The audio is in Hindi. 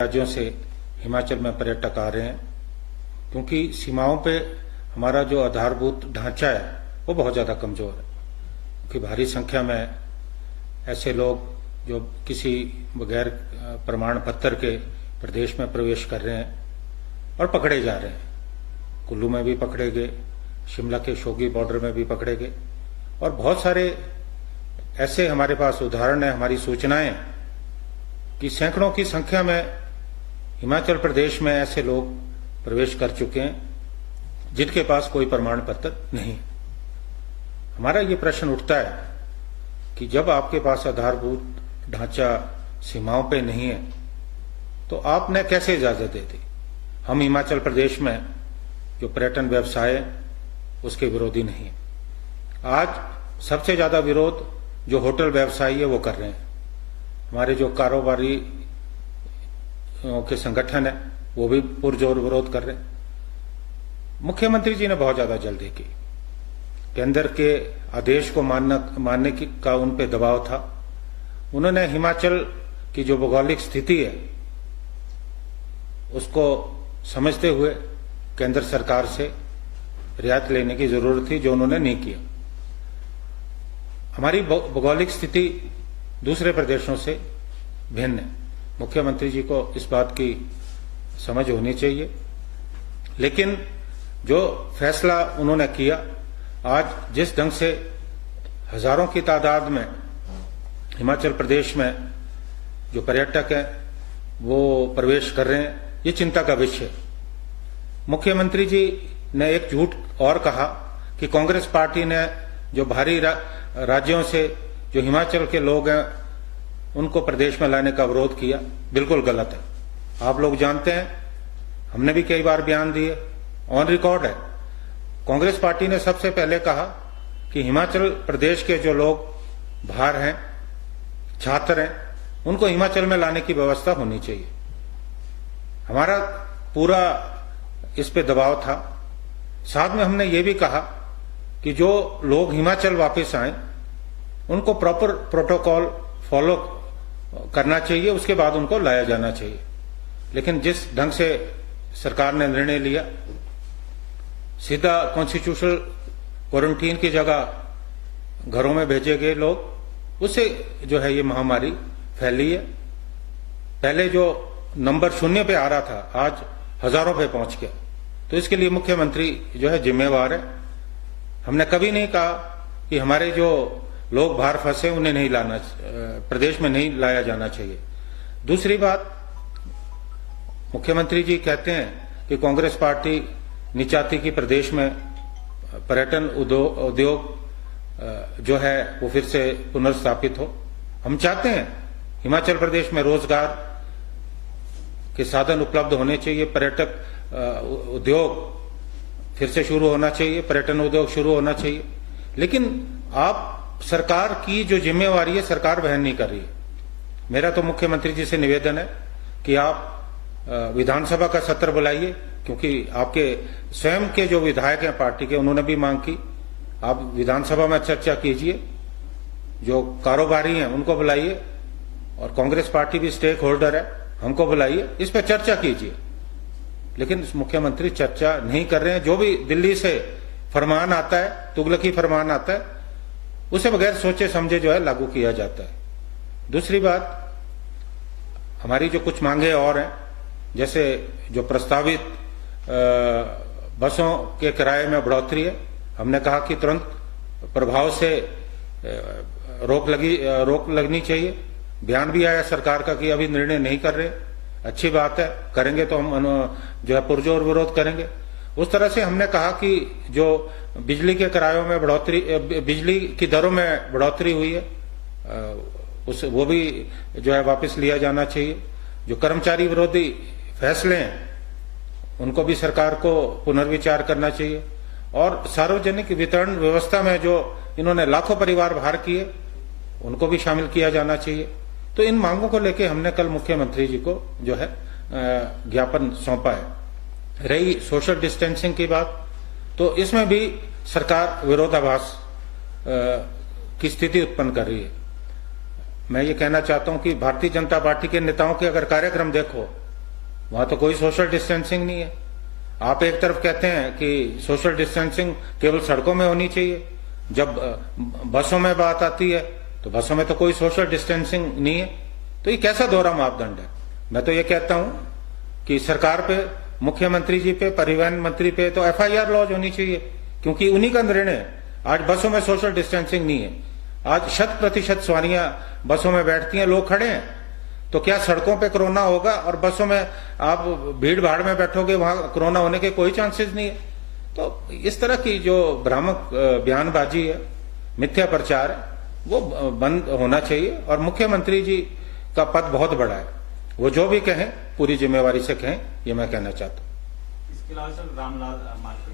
राज्यों से हिमाचल में पर्यटक आ रहे हैं, क्योंकि सीमाओं पे हमारा जो आधारभूत ढांचा है वो बहुत ज़्यादा कमज़ोर है। क्योंकि भारी संख्या में ऐसे लोग जो किसी बगैर प्रमाण पत्र के प्रदेश में प्रवेश कर रहे हैं और पकड़े जा रहे हैं। कुल्लू में भी पकड़े गए, शिमला के शोगी बॉर्डर में भी पकड़े गए, और बहुत सारे ऐसे हमारे पास उदाहरण है, हमारी सूचनाएं कि सैकड़ों की संख्या में हिमाचल प्रदेश में ऐसे लोग प्रवेश कर चुके हैं जिनके पास कोई प्रमाण पत्र नहीं। हमारा ये प्रश्न उठता है कि जब आपके पास आधारभूत ढांचा सीमाओं पे नहीं है तो आपने कैसे इजाजत दे दी। हम हिमाचल प्रदेश में जो पर्यटन व्यवसाय है उसके विरोधी नहीं है। आज सबसे ज्यादा विरोध जो होटल व्यवसायी है वो कर रहे हैं। हमारे जो कारोबारी के संगठन है वो भी पुरजोर विरोध कर रहे हैं। मुख्यमंत्री जी ने बहुत ज्यादा जल्दी की। केंद्र के आदेश को मानने का उन पे दबाव था। उन्होंने हिमाचल की जो भौगोलिक स्थिति है उसको समझते हुए केंद्र सरकार से रियायत लेने की जरूरत थी, जो उन्होंने नहीं किया। हमारी भौगोलिक स्थिति दूसरे प्रदेशों से भिन्न है। मुख्यमंत्री जी को इस बात की समझ होनी चाहिए, लेकिन जो फैसला उन्होंने किया, आज जिस ढंग से हजारों की तादाद में हिमाचल प्रदेश में जो पर्यटक हैं वो प्रवेश कर रहे हैं, ये चिंता का विषय है। मुख्यमंत्री जी ने एक झूठ और कहा कि कांग्रेस पार्टी ने जो भारी राज्यों से जो हिमाचल के लोग हैं उनको प्रदेश में लाने का विरोध किया। बिल्कुल गलत है। आप लोग जानते हैं, हमने भी कई बार बयान दिए, ऑन रिकॉर्ड है। कांग्रेस पार्टी ने सबसे पहले कहा कि हिमाचल प्रदेश के जो लोग बाहर हैं, छात्र हैं, उनको हिमाचल में लाने की व्यवस्था होनी चाहिए। हमारा पूरा इस पे दबाव था। साथ में हमने ये भी कहा कि जो लोग हिमाचल वापस आए उनको प्रॉपर प्रोटोकॉल फॉलो करना चाहिए, उसके बाद उनको लाया जाना चाहिए। लेकिन जिस ढंग से सरकार ने निर्णय लिया, सीधा कॉन्स्टिट्यूशनल क्वारंटीन की जगह घरों में भेजे गए लोग, उससे जो है ये महामारी फैली है। पहले जो नंबर 0 पे आ रहा था आज हजारों पे पहुंच गया। तो इसके लिए मुख्यमंत्री जो है जिम्मेवार है। हमने कभी नहीं कहा कि हमारे जो लोग बाहर फंसे उन्हें नहीं लाना, प्रदेश में नहीं लाया जाना चाहिए। दूसरी बात, मुख्यमंत्री जी कहते हैं कि कांग्रेस पार्टी नहीं चाहती कि प्रदेश में पर्यटन उद्योग जो है वो फिर से पुनर्स्थापित हो। हम चाहते हैं हिमाचल प्रदेश में रोजगार के साधन उपलब्ध होने चाहिए, पर्यटक उद्योग फिर से शुरू होना चाहिए, पर्यटन उद्योग शुरू होना चाहिए। लेकिन आप सरकार की जो जिम्मेवारी है सरकार वहन नहीं कर रही है। मेरा तो मुख्यमंत्री जी से निवेदन है कि आप विधानसभा का सत्र बुलाइए, क्योंकि आपके स्वयं के जो विधायक हैं पार्टी के, उन्होंने भी मांग की। आप विधानसभा में चर्चा कीजिए, जो कारोबारी हैं उनको बुलाइए, और कांग्रेस पार्टी भी स्टेक होल्डर है, हमको बुलाइए, इस पर चर्चा कीजिए। लेकिन मुख्यमंत्री चर्चा नहीं कर रहे हैं। जो भी दिल्ली से फरमान आता है, तुगलकी फरमान आता है, उसे बगैर सोचे समझे जो है लागू किया जाता है। दूसरी बात, हमारी जो कुछ मांगे और हैं, जैसे जो प्रस्तावित बसों के किराए में बढ़ोतरी है, हमने कहा कि तुरंत प्रभाव से रोक लगनी चाहिए। बयान भी आया सरकार का कि अभी निर्णय नहीं कर रहे। अच्छी बात है, करेंगे तो हम जो है पुरजोर विरोध करेंगे। उस तरह से हमने कहा कि जो बिजली के किरायों में बढ़ोतरी, बिजली की दरों में बढ़ोतरी हुई है, वो भी जो है वापस लिया जाना चाहिए। जो कर्मचारी विरोधी फैसले हैं उनको भी सरकार को पुनर्विचार करना चाहिए। और सार्वजनिक वितरण व्यवस्था में जो इन्होंने लाखों परिवार बाहर किए उनको भी शामिल किया जाना चाहिए। तो इन मांगों को लेकर हमने कल मुख्यमंत्री जी को जो है ज्ञापन सौंपा है। रही सोशल डिस्टेंसिंग की बात, तो इसमें भी सरकार विरोधाभास की स्थिति उत्पन्न कर रही है। मैं ये कहना चाहता हूं कि भारतीय जनता पार्टी के नेताओं के अगर कार्यक्रम देखो वहां तो कोई सोशल डिस्टेंसिंग नहीं है। आप एक तरफ कहते हैं कि सोशल डिस्टेंसिंग केवल सड़कों में होनी चाहिए, जब बसों में बात आती है तो बसों में तो कोई सोशल डिस्टेंसिंग नहीं है। तो ये कैसा दोहरा मापदंड है? मैं तो ये कहता हूं कि सरकार पे, मुख्यमंत्री जी पे, परिवहन मंत्री पे तो FIR लॉन्च होनी चाहिए, क्योंकि उन्हीं का निर्णय है। आज बसों में सोशल डिस्टेंसिंग नहीं है, आज 100% सवारियां बसों में बैठती हैं, लोग खड़े हैं, तो क्या सड़कों पे कोरोना होगा और बसों में आप भीड़ भाड़ में बैठोगे, वहां कोरोना होने के कोई चांसेस नहीं है? तो इस तरह की जो भ्रामक बयानबाजी है, मिथ्या प्रचार है, वो बंद होना चाहिए। और मुख्यमंत्री जी का पद बहुत बड़ा है, वो जो भी कहें पूरी जिम्मेवारी से कहें, ये मैं कहना चाहता हूं। इसके अलावा सर रामलाल मार्केट